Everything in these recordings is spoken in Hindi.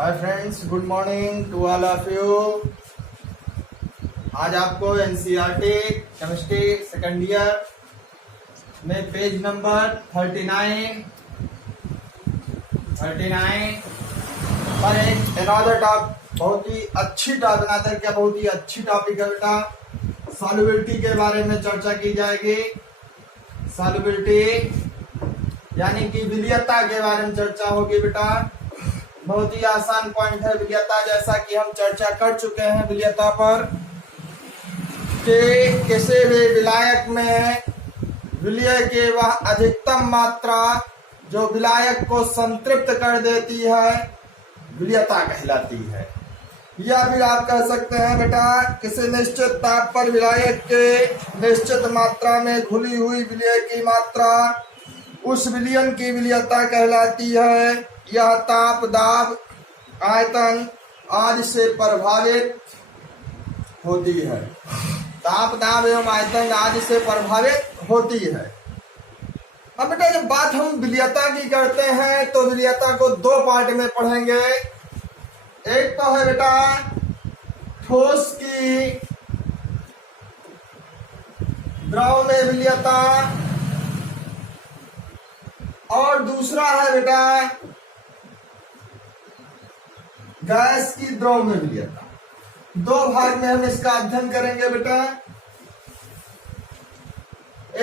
Hi friends, good morning to all of you. आज आपको एनसीईआरटी केमिस्ट्री सेकेंड ईयर में पेज नंबर 39 पर एक अनदर बहुत ही अच्छी टॉपिक है बेटा। सॉल्युबिलिटी के बारे में चर्चा की जाएगी। सॉल्युबिलिटी यानी कि विलियता के बारे में चर्चा होगी बेटा। बहुत ही आसान पॉइंट है विलियता, जैसा कि हम चर्चा कर चुके हैं विलियता पर कि किसी भी विलायक में विलय की वह अधिकतम मात्रा जो विलायक को संतृप्त कर देती है विलियता कहलाती है। या फिर आप कह सकते हैं बेटा किसी निश्चित ताप पर विलायक के निश्चित मात्रा में घुली हुई विलय की मात्रा उस विलयन की विलियता कहलाती है। यह ताप, दाब, आयतन आदि से प्रभावित होती है। ताप, दाब एवं आयतन आदि से प्रभावित होती है। अब बेटा जब बात हम विलियता की करते हैं तो विलियता को दो पार्ट में पढ़ेंगे। एक तो है बेटा ठोस की द्रव में विलियता और दूसरा है बेटा गैस की द्रव में विलियता। दो भाग में हम इसका अध्ययन करेंगे बेटा।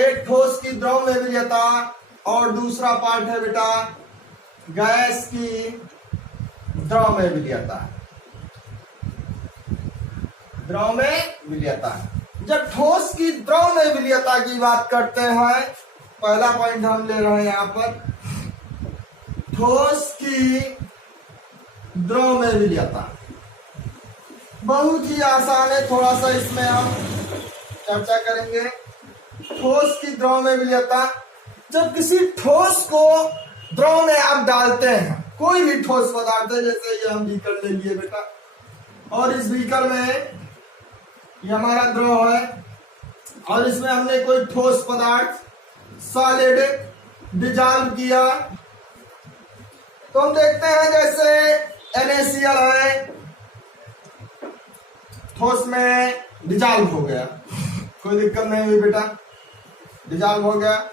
एक ठोस की द्रव में विलियता और दूसरा पार्ट है बेटा गैस की द्रव में विलियता। द्रव में विलियता। जब ठोस की द्रव में विलियता की बात करते हैं, पहला पॉइंट हम ले रहे हैं यहां पर ठोस की द्रव में विलियता। बहुत ही आसान है, थोड़ा सा इसमें हम चर्चा करेंगे। ठोस की द्रव में विलियता, जब किसी ठोस को द्रव में आप डालते हैं, कोई भी ठोस पदार्थ है, जैसे ये हम बीकर ले लिए बेटा और इस बीकर में ये हमारा द्रव है और इसमें हमने कोई ठोस पदार्थ सॉलिड डिजॉल्व किया तो हम देखते हैं जैसे NaCl है, ठोस में डिजॉल्व हो गया, कोई दिक्कत नहीं हुई बेटा, डिजॉल्व हो गया।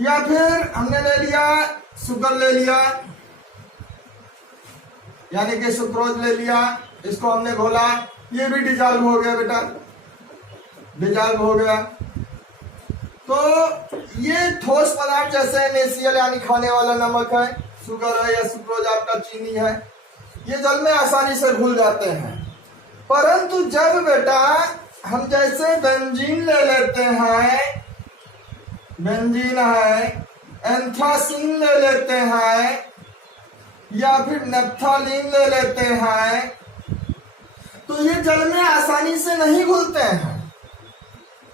या फिर हमने ले लिया शुगर ले लिया यानी कि सुक्रोज ले लिया, इसको हमने घोला, ये भी डिजॉल्व हो गया बेटा, डिजॉल्व हो गया। तो ये ठोस पदार्थ जैसे NaCl यानी खाने वाला नमक है, शुगर है या सुक्रोज आपका चीनी है, ये जल में आसानी से घुल जाते हैं। परंतु जब बेटा हम जैसे बेंजीन ले लेते हैं, बेंजीन है, एंथ्रासीन ले लेते हैं या फिर नेप्थालीन ले लेते हैं, तो ये जल में आसानी से नहीं घुलते हैं।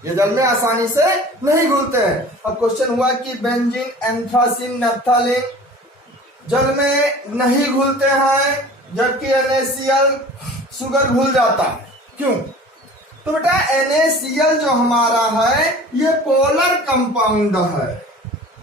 ये जल में आसानी से नहीं घुलते हैं। अब क्वेश्चन हुआ कि बेंजीन, एंथ्रासीन, नेप्थालीन जल में नहीं घुलते हैं जबकि NaCl शुगर घुल जाता है। क्यों? तो बेटा NaCl जो हमारा है ये पोलर कंपाउंड है।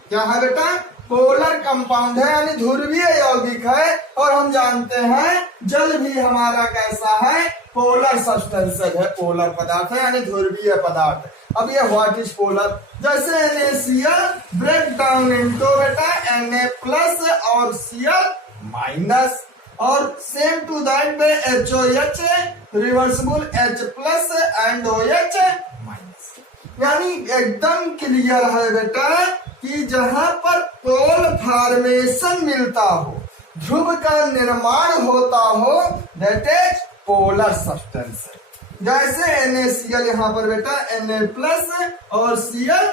क्या है बेटा? पोलर कंपाउंड है यानी ध्रुवीय यौगिक है। और हम जानते हैं जल भी हमारा कैसा है? पोलर सब्सटेंस है, पोलर पदार्थ है यानी ध्रुवीय पदार्थ। अब ये व्हाट इज पोलर? जैसे NaCl ब्रेक डाउन इनटू बेटा Na+ और Cl- और सेम टू दैट में HOH reversible H+ and OH-। यानी एकदम क्लियर है बेटा कि जहां पर पोल फॉर्मेशन मिलता हो, ध्रुव का निर्माण होता हो, दैट इज पोलर सब्सटेंस। जैसे NaCl यहाँ पर बेटा Na+ और Cl-।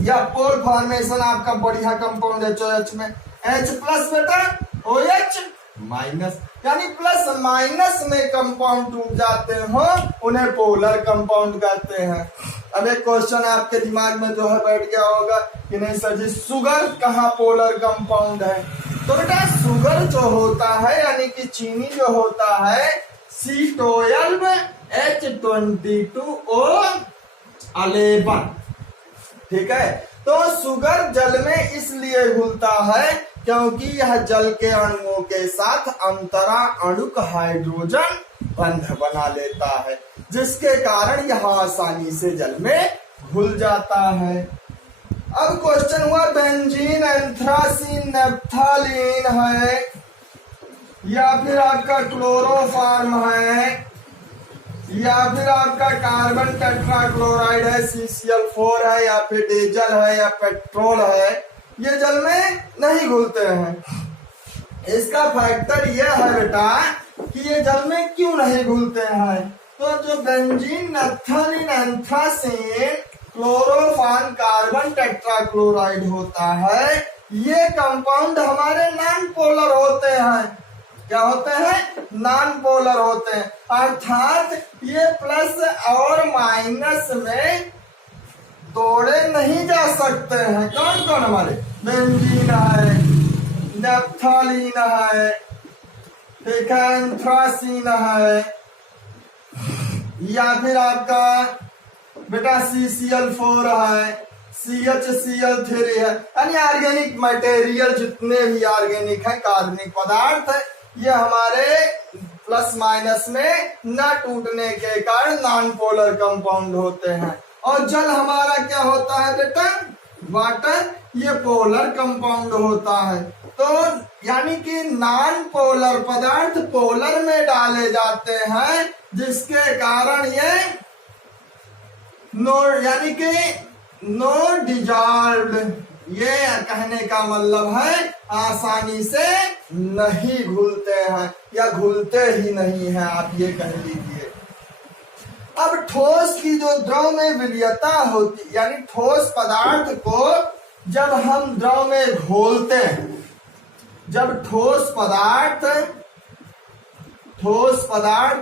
या पोल फॉर्मेशन आपका बढ़िया कंपाउंड HOH में H+ बेटा OH- यानी प्लस माइनस में कंपाउंड टूट जाते हो उन्हें पोलर कंपाउंड कहते हैं। अब एक क्वेश्चन आपके दिमाग में जो है बैठ गया होगा कि नहीं सर जी शुगर कहाँ पोलर कंपाउंड है? तो बेटा शुगर जो होता है यानी कि चीनी जो होता है C12H22O11, ठीक है। तो शुगर जल में इसलिए घुलता है क्योंकि यह जल के अणुओं के साथ अंतरा अणुक हाइड्रोजन बंध बना लेता है, जिसके कारण यह आसानी से जल में घुल जाता है। अब क्वेश्चन हुआ बेंजीन, एंथ्रासीन, नेप्थालीन है या फिर आपका क्लोरोफॉर्म है या फिर आपका कार्बन टेट्राक्लोराइड है, CCl4 है या फिर डीजल है या पेट्रोल है, ये जल में नहीं घुलते हैं। इसका फैक्टर यह है बेटा कि ये जल में क्यों नहीं घुलते हैं। तो जो benzene, naphthalene, anthracene, chloroform, carbon tetrachloride होता है, ये कंपाउंड हमारे नॉन पोलर होते हैं। क्या होते हैं? नॉन पोलर होते हैं, अर्थात ये प्लस और माइनस में तोड़े नहीं जा सकते हैं। कौन कौन हमारे? बेंजीन है, नेप्थालीन है, ठीक है, एंथ्रासीन है या फिर आपका बेटा CCl4 है, CHCl3 है, यानी ऑर्गेनिक मटेरियल जितने भी ऑर्गेनिक है, कार्बनिक पदार्थ है, ये हमारे प्लस माइनस में न टूटने के कारण नॉन पोलर कंपाउंड होते हैं। और जल हमारा क्या होता है बेटा? वाटर, ये पोलर कंपाउंड होता है। तो यानी कि नॉन पोलर पदार्थ पोलर में डाले जाते हैं, जिसके कारण ये यानी कि नो डिजॉल्व्ड, ये कहने का मतलब है आसानी से नहीं घुलते हैं या घुलते ही नहीं हैं, आप ये कह लीजिए। अब ठोस की जो द्रव में विलयता होती, यानी ठोस पदार्थ को जब हम द्रव में घोलते हैं, जब ठोस पदार्थ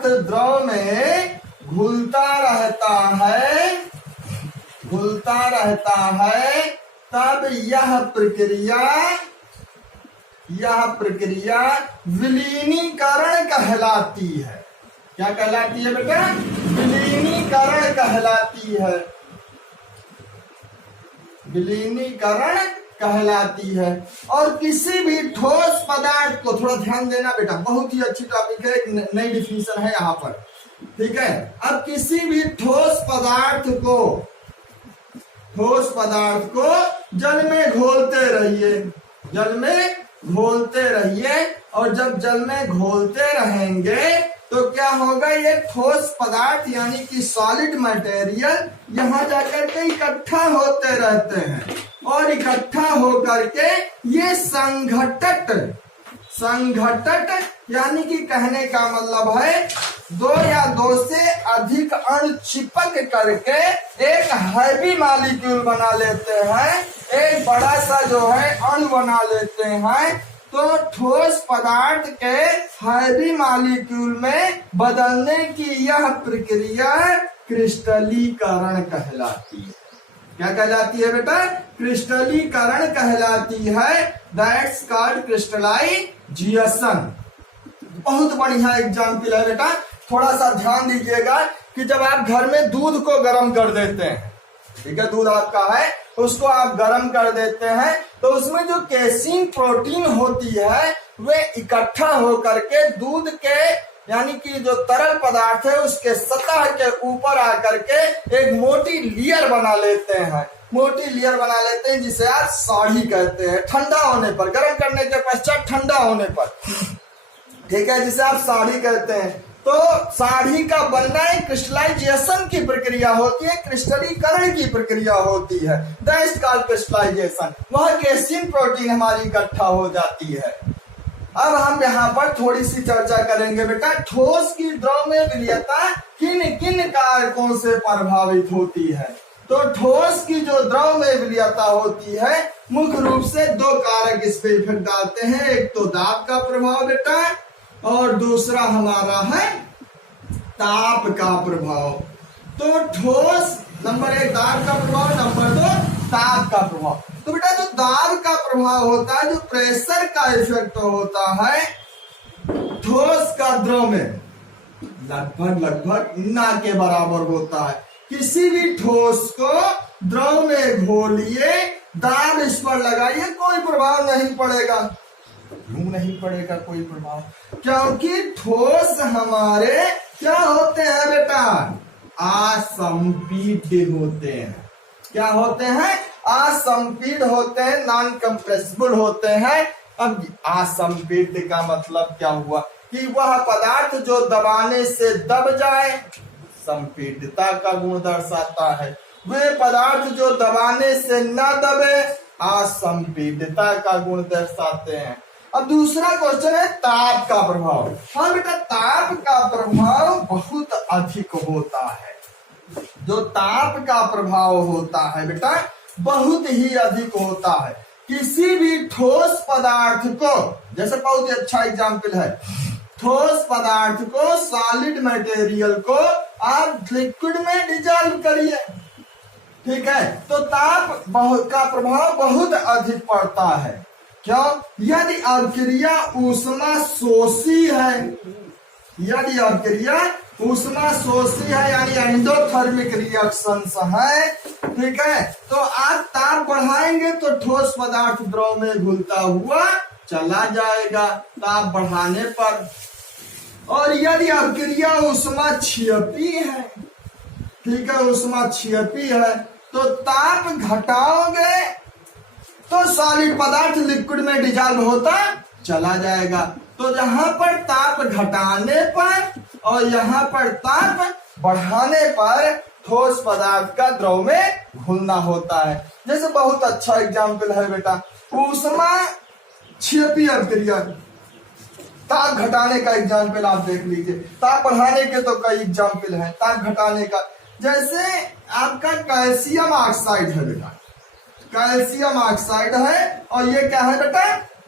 द्रव में घुलता रहता है, तब यह प्रक्रिया विलीनीकरण कहलाती है। क्या कहलाती है बेटा? विलीनीकरण कहलाती है। विलीनीकरण कहलाती है। और किसी भी ठोस पदार्थ को, थोड़ा ध्यान देना बेटा, बहुत ही अच्छी टॉपिक है, एक नई डिफिनेशन है यहाँ पर, ठीक है। अब किसी भी ठोस पदार्थ को जल में घोलते रहिए, और जब जल में घोलते रहेंगे तो क्या होगा? ये ठोस पदार्थ यानी कि सॉलिड मटेरियल यहाँ जाकर के इकट्ठा होते रहते हैं, और इकट्ठा होकर के ये संघटट यानी कि कहने का मतलब है दो या दो से अधिक अणु चिपक करके एक हैवी मॉलिक्यूल बना लेते हैं, एक बड़ा सा जो है अणु बना लेते हैं। तो ठोस पदार्थ के हैवी मॉलिक्यूल में बदलने की यह प्रक्रिया क्रिस्टलीकरण कहलाती है। क्या कहलाती है बेटा? क्रिस्टलीकरण कहलाती है। That's called crystallization. बहुत बढ़िया एग्जाम्पल है बेटा, थोड़ा सा ध्यान दीजिएगा कि जब आप घर में दूध को गर्म कर देते हैं, ठीक है, दूध आपका है, उसको आप गर्म कर देते हैं, तो उसमें जो केसीन प्रोटीन होती है वे इकट्ठा होकर के दूध के यानी कि जो तरल पदार्थ है उसके सतह के ऊपर आकर के एक मोटी लेयर बना लेते हैं, जिसे आप साड़ी कहते हैं। ठंडा होने पर, गर्म करने के पश्चात ठंडा होने पर, ठीक है, जिसे आप साड़ी कहते हैं। तो साड़ी का बनना एक क्रिस्टलाइजेशन की प्रक्रिया होती है, क्रिस्टलीकरण की प्रक्रिया होती है। That's called crystallization. वह केसीन प्रोटीन हमारी इकट्ठा हो जाती है। अब हम यहाँ पर थोड़ी सी चर्चा करेंगे बेटा, ठोस की द्रव में विलयता किन किन कारकों से प्रभावित होती है। तो ठोस की जो द्रव में विलयता होती है, मुख्य रूप से दो कारक इस पे इफेक्ट डालते हैं। एक तो दाब का प्रभाव बेटा, और दूसरा हमारा है ताप का प्रभाव। तो ठोस नंबर 1 दाब का प्रभाव, नंबर 2 ताप का प्रभाव। तो बेटा जो दाब का प्रभाव होता है, जो प्रेशर का इफेक्ट होता है, ठोस का द्रव में लगभग ना के बराबर होता है। किसी भी ठोस को द्रव में घोलिए, दाब इस पर लगाइए, कोई प्रभाव नहीं पड़ेगा। क्यों नहीं पड़ेगा कोई प्रभाव? क्योंकि ठोस हमारे क्या होते हैं बेटा? असंपीड्य होते हैं। क्या होते हैं? असंपीड्य होते हैं, नॉन कंप्रेसिबल होते हैं। अब असंपीड्य का मतलब क्या हुआ? कि वह पदार्थ जो दबाने से दब जाए, संपीड्यता का गुण दर्शाता है। वे पदार्थ जो दबाने से न दबे, असंपीड्यता का गुण दर्शाते हैं। अब दूसरा क्वेश्चन है ताप का प्रभाव। हाँ बेटा, ताप का प्रभाव बहुत अधिक होता है। जो ताप का प्रभाव होता है बेटा, बहुत ही अधिक होता है। किसी भी ठोस पदार्थ को, जैसे बहुत ही अच्छा एग्जाम्पल है, ठोस पदार्थ को, सॉलिड मटेरियल को आप लिक्विड में डिजॉल्व करिए, ठीक है, तो ताप का प्रभाव बहुत अधिक पड़ता है। क्यों? यदि अभिक्रिया ऊष्मा शोषी है, यदि अभिक्रिया ऊष्मा शोषी है, यानी एंडोथर्मिक रिएक्शंस है, ठीक है, तो आप ताप बढ़ाएंगे तो ठोस पदार्थ द्रव में घुलता हुआ चला जाएगा ताप बढ़ाने पर। और यदि अभिक्रिया ऊष्मा क्षीयपी है, ठीक है, ऊष्मा क्षीयपी है, तो ताप घटाओगे तो सॉलिड पदार्थ लिक्विड में डिजॉल्व होता चला जाएगा। तो यहाँ पर ताप घटाने पर और यहाँ पर ताप बढ़ाने पर ठोस पदार्थ का द्रव में घुलना होता है। जैसे बहुत अच्छा एग्जाम्पल है बेटा, ऊष्मा क्षीयपी अभिक्रिया, ताप घटाने का एग्जाम्पल आप देख लीजिए। ताप बढ़ाने के तो कई एग्जाम्पल हैं, ताप घटाने का जैसे आपका कैल्शियम ऑक्साइड है बेटा, कैल्शियम ऑक्साइड है और ये क्या है बेटा?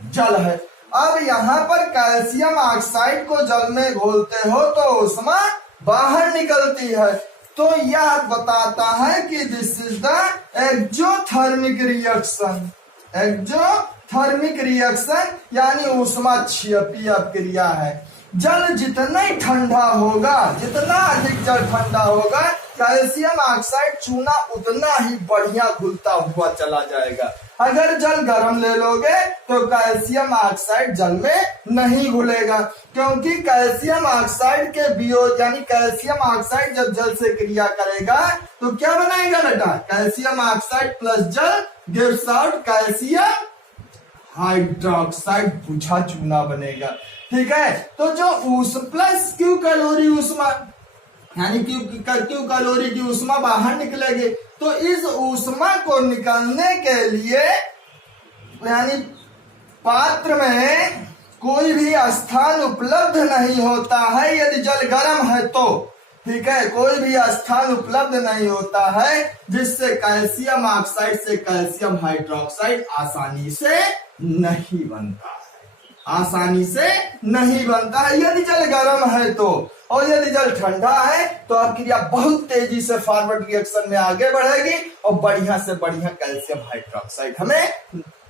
जल है। अब यहाँ पर कैल्शियम ऑक्साइड को जल में घोलते हो तो ऊष्मा बाहर निकलती है, तो यह बताता है कि this is the exothermic reaction. Exothermic reaction यानी ऊष्मा क्षीयपी अभिक्रिया है। जल जितना ही ठंडा होगा, जितना अधिक जल ठंडा होगा, कैल्शियम ऑक्साइड चूना उतना ही बढ़िया घुलता हुआ चला जाएगा। अगर जल गर्म ले लोगे तो कैल्शियम ऑक्साइड जल में नहीं घुलेगा, क्योंकि कैल्शियम ऑक्साइड के वियोग, यानी कैल्शियम ऑक्साइड जब जल से क्रिया करेगा तो क्या बनाएगा बेटा? कैल्शियम ऑक्साइड प्लस जल गिव्स आउट कैल्शियम हाइड्रोक्साइड, बुझा चूना बनेगा, ठीक है। तो जो प्लस क्यू कैलोरी ऊष्मा, यानी क्यू कैलोरी की ऊष्मा बाहर निकलेगी, तो इस ऊष्मा को निकालने के लिए, यानी पात्र में कोई भी स्थान उपलब्ध नहीं होता है यदि जल गर्म है तो, ठीक है, कोई भी स्थान उपलब्ध नहीं होता है जिससे कैल्शियम ऑक्साइड से कैल्शियम हाइड्रोक्साइड आसानी से नहीं बनता है, आसानी से नहीं बनता है यदि जल गर्म है तो। और यदि जल ठंडा है तो अभिक्रिया बहुत तेजी से फॉरवर्ड रिएक्शन में आगे बढ़ेगी और बढ़िया से बढ़िया कैल्शियम हाइड्रोक्साइड हमें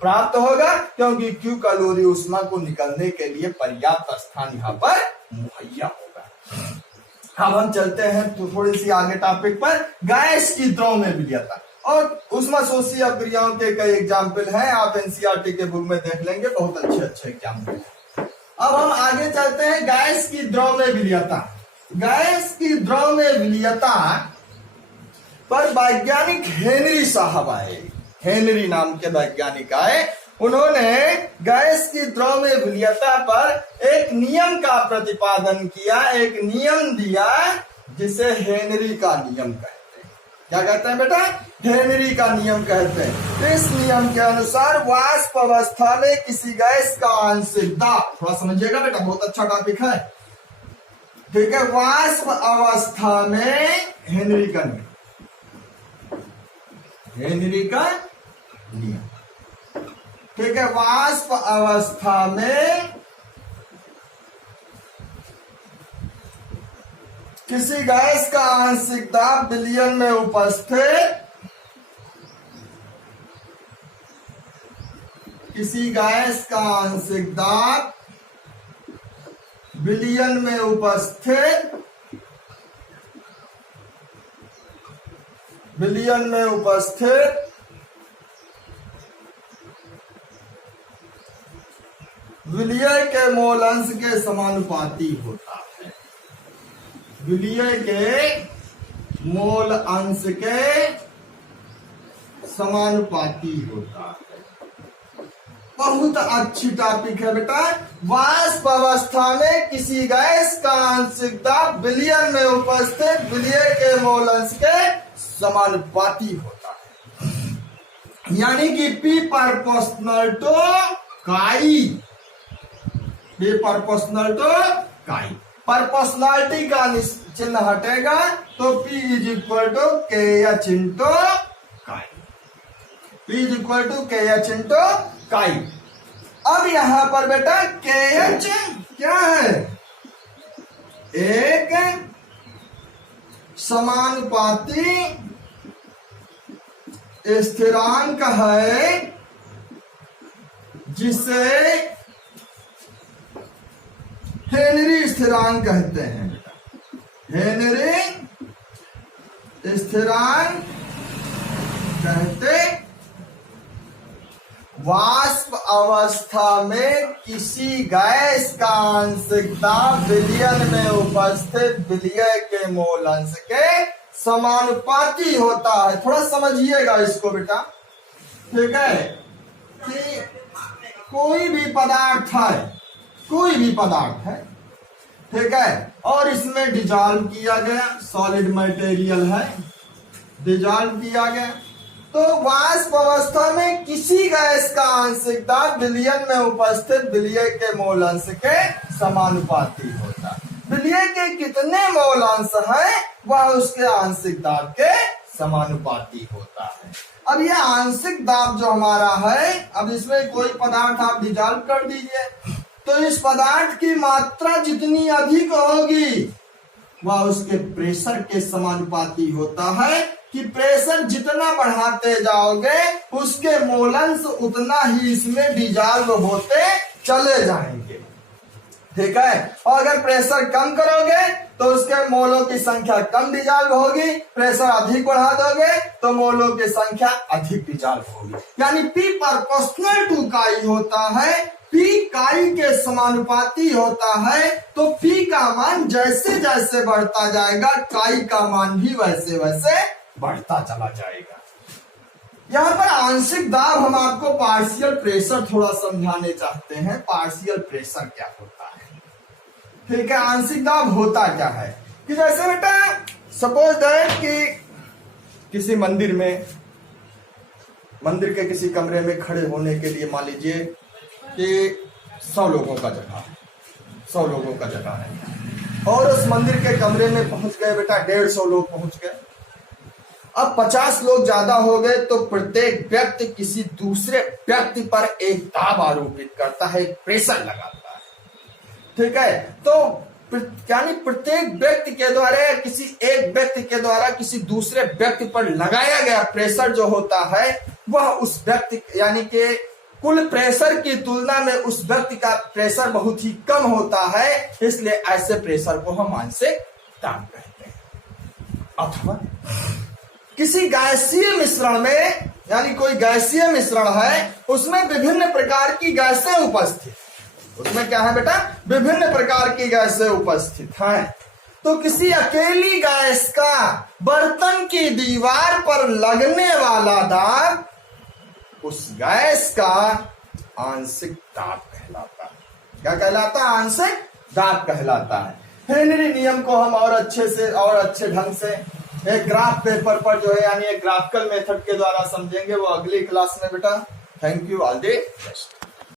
प्राप्त होगा, क्योंकि क्यू कैलोरी ऊष्मा को निकलने के लिए पर्याप्त स्थान यहाँ पर मुहैया होगा। अब हम चलते हैं तो थोड़ी सी आगे टॉपिक पर, गैस की द्रव में विलीयता और ऊष्मा शोषी अभिक्रियाओं के कई एग्जाम्पल हैं, आप एनसीईआरटी के बुक में देख लेंगे, बहुत अच्छे एग्जाम्पल हैं। अब हम आगे चलते हैं गैस की द्रव में विलीयता। गैस की द्रव में विलीयता पर वैज्ञानिक हेनरी साहब आए, हेनरी नाम के वैज्ञानिक आए, उन्होंने गैस की द्रव में विलीयता पर एक नियम का प्रतिपादन किया, एक नियम दिया जिसे हेनरी का नियम कहते हैं। क्या कहते हैं बेटा? हेनरी का नियम कहते हैं। इस नियम के अनुसार वाष्प अवस्था में किसी गैस का आंशिक दाब, थोड़ा समझिएगा बेटा, बहुत अच्छा टॉपिक है, ठीक है, वाष्प अवस्था में हेनरी का नियम, हेनरी का नियम, ठीक है, वाष्प अवस्था में किसी गैस का आंशिक दाब विलयन में उपस्थित, किसी गैस का आंशिक दाब विलयन में उपस्थित विलयन में उपस्थित विलय के मोल अंश के समानुपाती होता है। विलय के मोल अंश के समानुपाती होता है। बहुत अच्छी टॉपिक है बेटा। वाष्प अवस्था में किसी गैस का आंशिक दाब विलयन में उपस्थित विलय के मोल अंश के समानुपाती होता है, यानी कि P proportional to chi. P proportional to chi. Proportionality का चिन्ह हटेगा तो P is equal to KH into chi. P is equal to KH into chi. अब यहां पर बेटा KH क्या है? एक समानुपाती स्थिरांक है जिसे हेनरी स्थिरांक कहते हैं बेटा। हेनरी स्थिरांक कहते वाष्प अवस्था में किसी गैस का आंशिक दाब विलयन में उपस्थित विलय के मोल अंश के समानुपाती होता है। थोड़ा समझिएगा इसको बेटा, ठीक है? कि कोई भी पदार्थ है, कोई भी पदार्थ है, ठीक है, और इसमें डिजॉल्व किया गया, सॉलिड मटेरियल है, डिजॉल्व किया गया, तो वाष्प अवस्था में किसी गैस का आंशिक दाब विलयन में उपस्थित विलय के मोल अंश के समानुपाती होता है। विलय के कितने मोल अंश है वह उसके आंशिक दाब के समानुपाती होता है। अब ये आंशिक दाब जो हमारा है, अब इसमें कोई पदार्थ आप डिजॉल्व कर दीजिए तो इस पदार्थ की मात्रा जितनी अधिक होगी वह उसके प्रेशर के समानुपाती होता है, कि प्रेशर जितना बढ़ाते जाओगे उसके मोल अंश उतना ही इसमें डिजॉल्व होते चले जाएंगे, ठीक है? और अगर प्रेशर कम करोगे तो उसके मोलों की संख्या कम डिजॉल्व होगी, प्रेशर अधिक बढ़ा दोगे तो मोलों की संख्या अधिक डिजॉल्व होगी। यानी P प्रोपोर्शनल टू काई होता है, P काई के समानुपाती होता है, तो P का मान जैसे जैसे बढ़ता जाएगा काई का मान भी वैसे वैसे बढ़ता चला जाएगा। यहां पर आंशिक दाब हम आपको पार्शियल प्रेशर थोड़ा समझाने चाहते हैं। पार्शियल प्रेशर क्या होता है, ठीक है? आंशिक दाब होता क्या है कि जैसे बेटा सपोज दैट कि किसी मंदिर में, मंदिर के किसी कमरे में खड़े होने के लिए मान लीजिए कि 100 लोगों का जगह है, 100 लोगों का जगह है, और उस मंदिर के कमरे में पहुंच गए बेटा 150 लोग पहुंच गए। अब 50 लोग ज्यादा हो गए तो प्रत्येक व्यक्ति किसी दूसरे व्यक्ति पर एक दाब आरोपित करता है, प्रेशर लगाता है, ठीक है? तो यानी प्रत्येक व्यक्ति के द्वारा, किसी एक व्यक्ति के द्वारा किसी दूसरे व्यक्ति पर लगाया गया प्रेशर जो होता है वह उस व्यक्ति यानी कि कुल प्रेशर की तुलना में उस व्यक्ति का प्रेशर बहुत ही कम होता है, इसलिए ऐसे प्रेशर को हम आंशिक दाब कहते हैं। अथवा किसी गैसीय मिश्रण में, यानी कोई गैसीय मिश्रण है उसमें विभिन्न प्रकार की गैसें उपस्थित, उसमें क्या है बेटा? विभिन्न प्रकार की गैसें उपस्थित हैं, तो किसी अकेली गैस का बर्तन की दीवार पर लगने वाला दाब उस गैस का आंशिक दाब कहलाता है। क्या कहलाता है? आंशिक दाब कहलाता है। हेनरी नियम को हम और अच्छे से और अच्छे ढंग से एक ग्राफ पेपर पर जो है यानी एक ग्राफिकल मेथड के द्वारा समझेंगे, वो अगली क्लास में बेटा। Thank you, all the best.